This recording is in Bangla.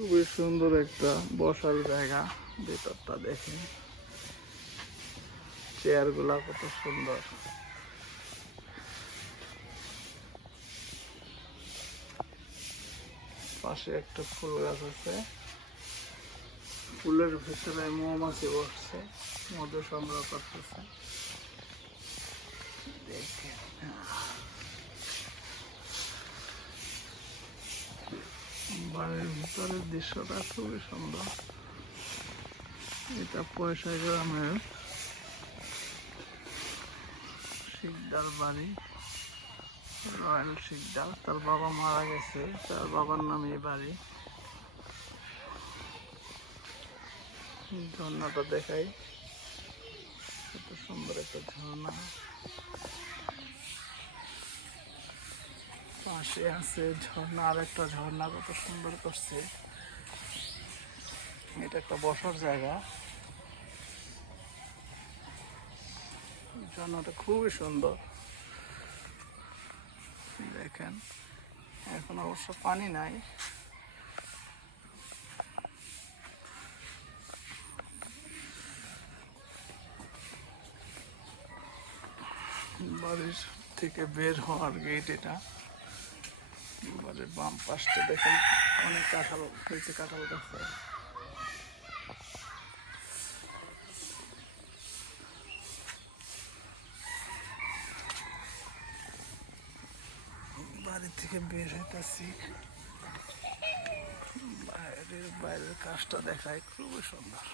খুবই সুন্দর একটা বসার জায়গা। ভেতরটা দেখে চেয়ার গুলা কত সুন্দর। পাশে একটা ফুল গাছ আছে, ফুলের ভিতরে মৌমাছি বসছে, মধু সংগ্রহ করতেছে। দেখে বাড়ির ভিতরের দৃশ্যটা খুবই সুন্দর। এটা পয়সা গ্রামের শিকদার বাড়ি, রয়্যাল শিকদার। তার বাবা মারা গেছে, তার বাবার নামে এই বাড়ি। ঝর্ণাটা দেখাই, কত সুন্দর একটা ঝর্ণা। পাশে আছে ঝর্ণা, আর একটা ঝর্ণা কত সুন্দর করছে। এটা একটা বসার জায়গা। ঝর্ণাটা খুবই সুন্দর দেখেন। এখন অবশ্য পানি নাই। বাড়ির থেকে বের হওয়ার গেট এটা। বাড়ির বাম পাশটা দেখেন, অনেক কাঁঠাল হয়েছে, কাঁঠাল গাছে। বাড়ি থেকে বের হইতেছি, বাইরের কাজটা দেখায় খুবই সুন্দর।